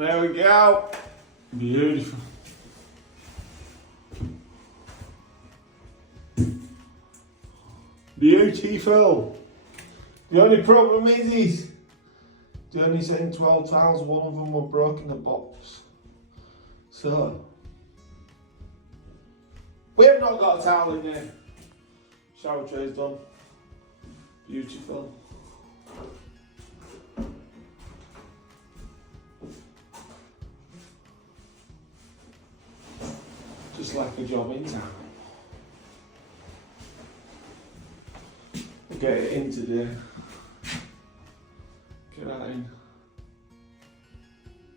There we go. Beautiful. Beautiful. The only problem is they only sent 12 tiles, one of them were broken the box. So we have not got a towel in there. Shower tray's done. Beautiful. Just like a job in town. Get it into there. Get that in.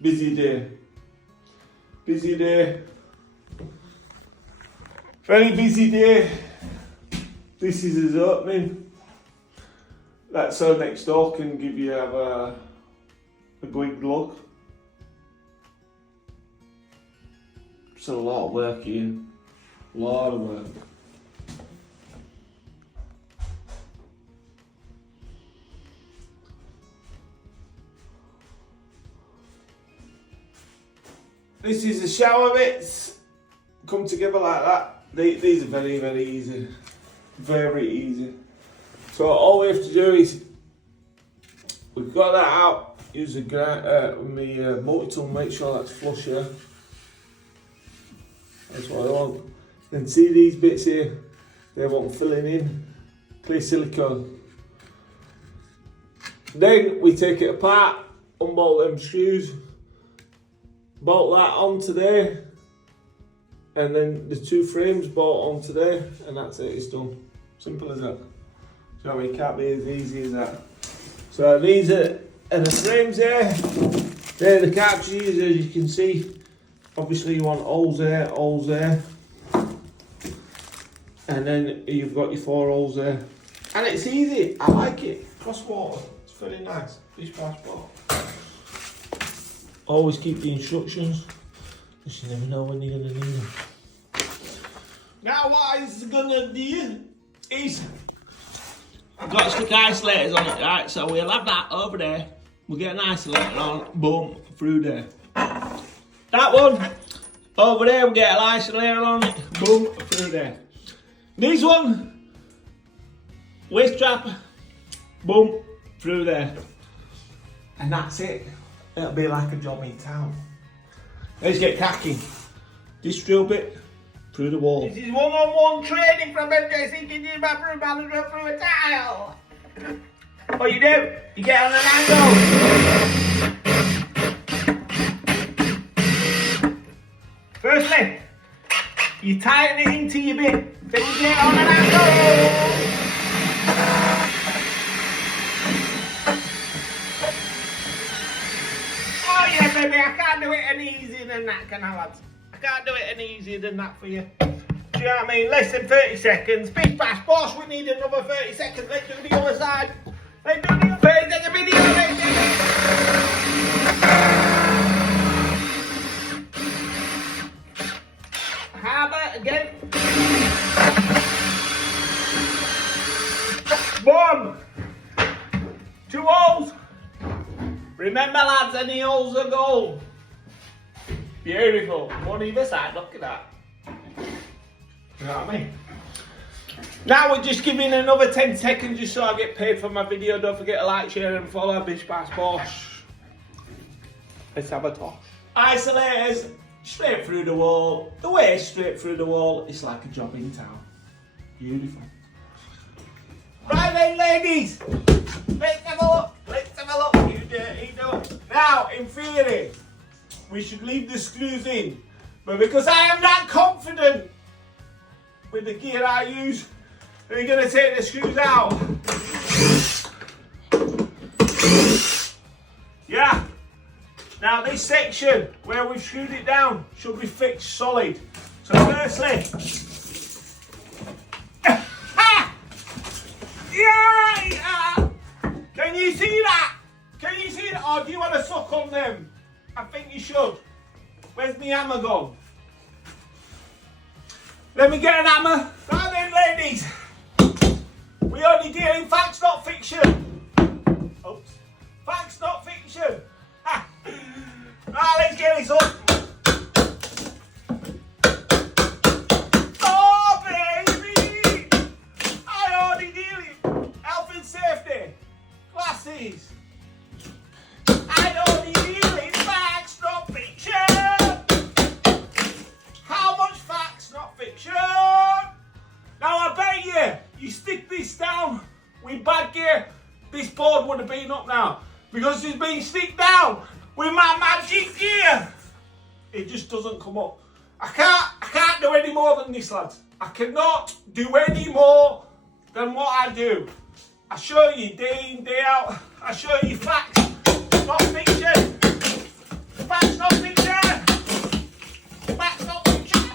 Busy day. Busy day. Very busy day. This is his opening. That so next door can give you a quick look. It's a lot of work here. A lot of work. This is the shower bits. Come together like that. These are very, very easy. Very easy. So all we have to do is, we've got that out, use the multi-tool, make sure that's flush here. That's what I want. Then see these bits here, they want filling in, clear silicone. Then we take it apart, unbolt them screws, bolt that onto there, and then the two frames bolt onto there, and that's it, it's done. Simple as that. So it can't be as easy as that. So these are the frames there. They're the cartridges, as you can see. Obviously you want holes there, and then you've got your 4 holes there. And it's easy, I like it. Cross water, it's very nice. Fish passport. Always keep the instructions, because you never know when you're going to need them. Now what I'm going to do is, I've got to stick isolators on it, right? So we'll have that over there. We'll get an isolator on, boom, through there. That one, over there, we'll get an isolator on it, boom, through there. This one, waist trap, boom, through there. And that's it. It'll be like a job in town. Let's get cracking. This drill bit, through the wall. This is one-on-one training from mjckitchensandbathrooms bathroom through a tile. What you do, you get on an angle. Firstly, you tighten it into your bit, then you get on an angle. Oh yeah baby, I can't do it any easier than that, can I lads? I can't do it any easier than that for you. Do you know what I mean? Less than 30 seconds. Big fast boss, we need another 30 seconds. Let's do the other side. Let's do the other side. Take a video. Harbour again. Boom. 2 holes. Remember lads, any holes are gold. Beautiful. One either side, look at that. You know what I mean? Now we're just giving another 10 seconds just so I get paid for my video. Don't forget to like, share and follow Bish Bash Bosh. Let's have a toss. Isolators straight through the wall. The way straight through the wall, it's like a job in town. Beautiful. Right then ladies, let's have a look. Let's have a look. You dirty dog. Now in theory, we should leave the screws in, but because I am not confident with the gear I use, we're going to take the screws out. Yeah. Now this section where we've screwed it down should be fixed solid. So firstly, yeah. Can you see that? Can you see that? Or do you want to suck on them? I think you should. Where's my hammer gone? Let me get an hammer. Right then, ladies. We only deal in facts, not fiction. Oops. Facts, not fiction. Right, is, I only deal in facts, not fiction. How much facts, not fiction? Now I bet you stick this down with bad gear, this board would have been up now. Because it's been stick down with my magic gear. It just doesn't come up. I can't do any more than this, lads. I cannot do any more than what I do. I show you day in, day out. I show you facts, not fiction. Facts, not fiction. Facts, not fiction.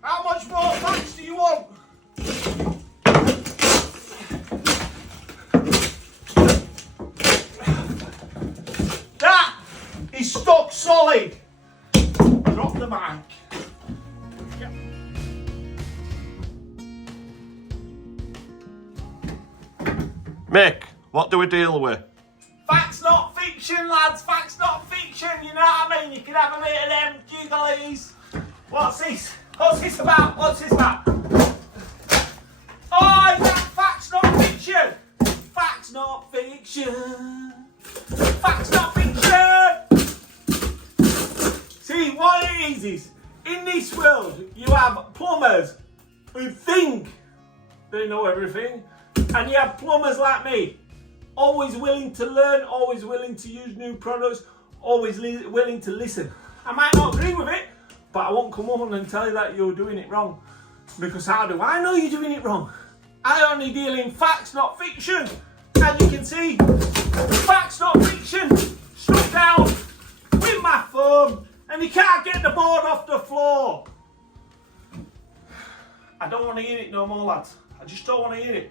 How much more facts do you want? That is stuck solid. Drop the mic. Mick, what do we deal with? Facts not fiction, lads. Facts not fiction. You know what I mean? You can have a bit of them jigglies. What's this? What's this about? What's this about? Oh, is that facts not fiction? Facts not fiction. Facts not fiction. See, what it is in this world, you have plumbers who think they know everything, and you have plumbers like me, always willing to learn, always willing to use new products, always willing to listen. I might not agree with it, but I won't come on and tell you that you're doing it wrong. Because how do I know you're doing it wrong? I only deal in facts, not fiction. As you can see, facts, not fiction, stuck down with my thumb, and you can't get the board off the floor. I don't want to hear it no more, lads. I just don't want to hear it.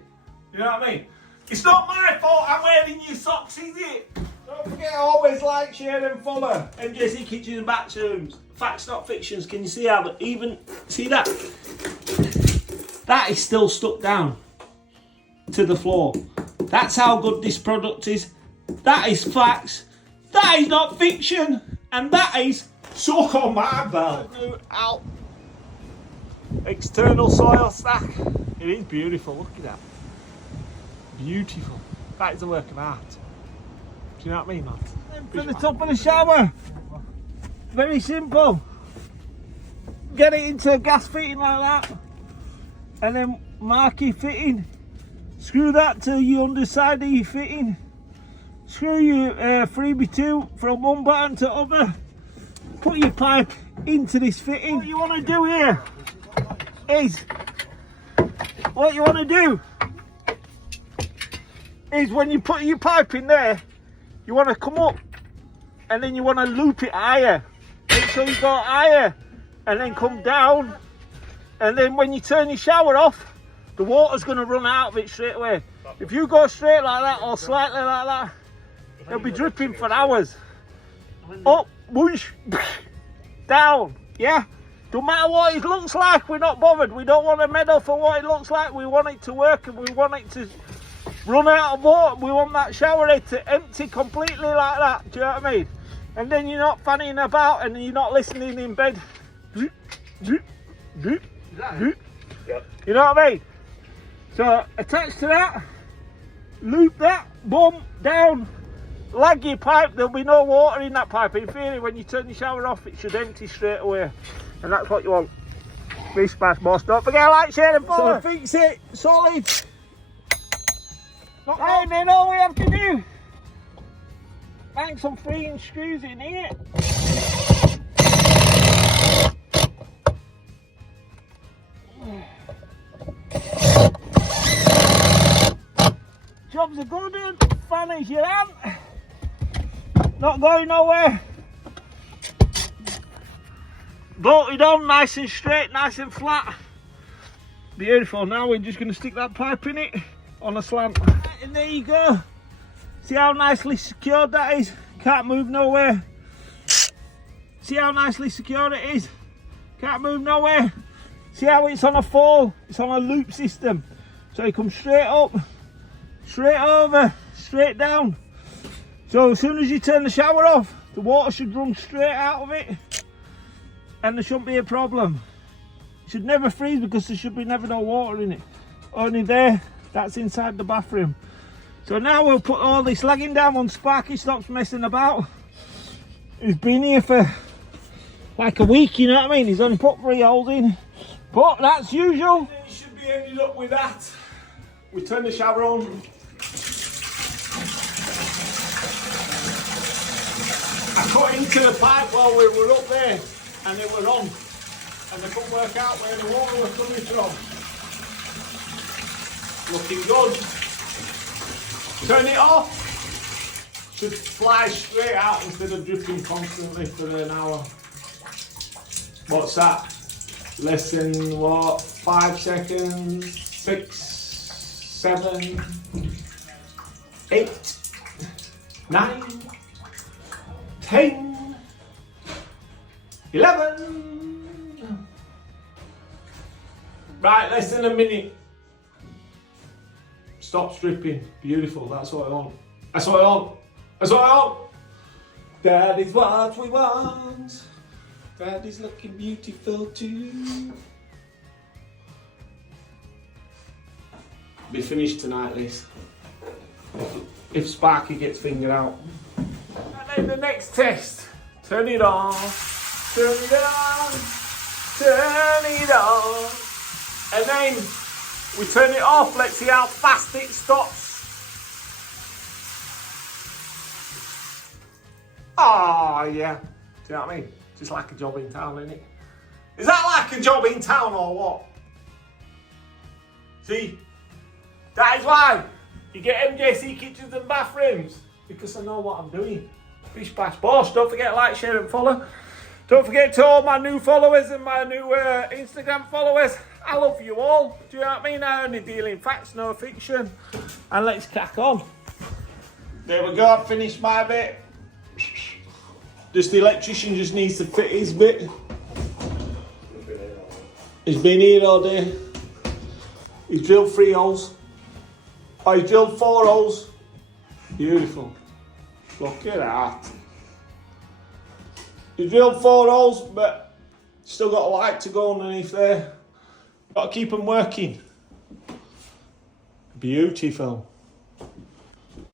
You know what I mean? It's not my fault I'm wearing your socks, is it? Don't forget, always like, share and follow. MJC Kitchens and Bathrooms. Facts, not fictions. Can you see how, but even, see that? That is still stuck down to the floor. That's how good this product is. That is facts. That is not fiction. And that is suck on my bell. Out. External soil stack. It is beautiful. Look at that. Beautiful. That is a work of art. Do you know what I mean, man? From the top of the shower. Very simple. Get it into a gas fitting like that. And then mark your fitting. Screw that to the underside of your fitting. Screw your 3x2 from one button to other. Put your pipe into this fitting. What you want to do here is, when you put your pipe in there, you want to come up and then you want to loop it higher. Make sure you go higher and then come down. And then when you turn your shower off, the water's going to run out of it straight away. If you go straight like that or slightly like that, it'll be dripping for hours. Up, whoosh, down, yeah? Don't matter what it looks like, we're not bothered. We don't want a medal for what it looks like. We want it to work and we want it to run out of water. We want that shower head to empty completely like that. Do you know what I mean? And then you're not fanning about and you're not listening in bed. You know what I mean? So attach to that, loop that, boom, down, lag your pipe. There'll be no water in that pipe. In theory, when you turn your shower off, it should empty straight away. And that's what you want. Big splash, boss. Don't forget to like, share and follow. So fix it solid. And then all we have to do, hang some 3-inch screws in here. Jobs are good, fan is your hand. Not going nowhere. Bolted on, nice and straight, nice and flat. Beautiful. Now we're just going to stick that pipe in it on a slant. And there you go. See how nicely secured that is? Can't move nowhere. See how nicely secured it is? Can't move nowhere. See how it's on a fall? It's on a loop system. So you come straight up, straight over, straight down. So as soon as you turn the shower off, the water should run straight out of it and there shouldn't be a problem. Should never freeze because there should be never no water in it. Only there, that's inside the bathroom. So now we'll put all this lagging down when Sparky stops messing about. He's been here for like a week, you know what I mean? He's only put 3 holes in. But that's usual. You should be ended up with that. We turn the shower on. I cut into the pipe while we were up there and they were on. And I couldn't work out where the water was coming from. Looking good. Turn it off. Should fly straight out instead of dripping constantly for an hour. What's that? Less than what? 5 seconds? 6, 7, 8, 9, 10, 11. Right, less than a minute. Stop stripping. Beautiful. That's what I want. That's what I want. That's what I want. That is what we want. That is looking beautiful too. Be finished tonight, Liz. If Sparky gets fingered out. And then the next test. Turn it on. Turn it on. Turn it on. And then we turn it off. Let's see how fast it stops. Oh, yeah. Do you know what I mean? Just like a job in town, isn't it? Is that like a job in town or what? See? That is why you get MJC Kitchens and Bathrooms. Because I know what I'm doing. Bish bash bosh. Don't forget to like, share and follow. Don't forget to all my new followers and my new Instagram followers. I love you all. Do you know what I mean? I only deal in facts, no fiction. And let's crack on. There we go. I've finished my bit. Just the electrician just needs to fit his bit. He's been here all day. He's drilled 3 holes. Oh, he's drilled 4 holes. Beautiful. Look at that. He's drilled 4 holes, but still got a light to go underneath there. Got to keep them working. Beautiful.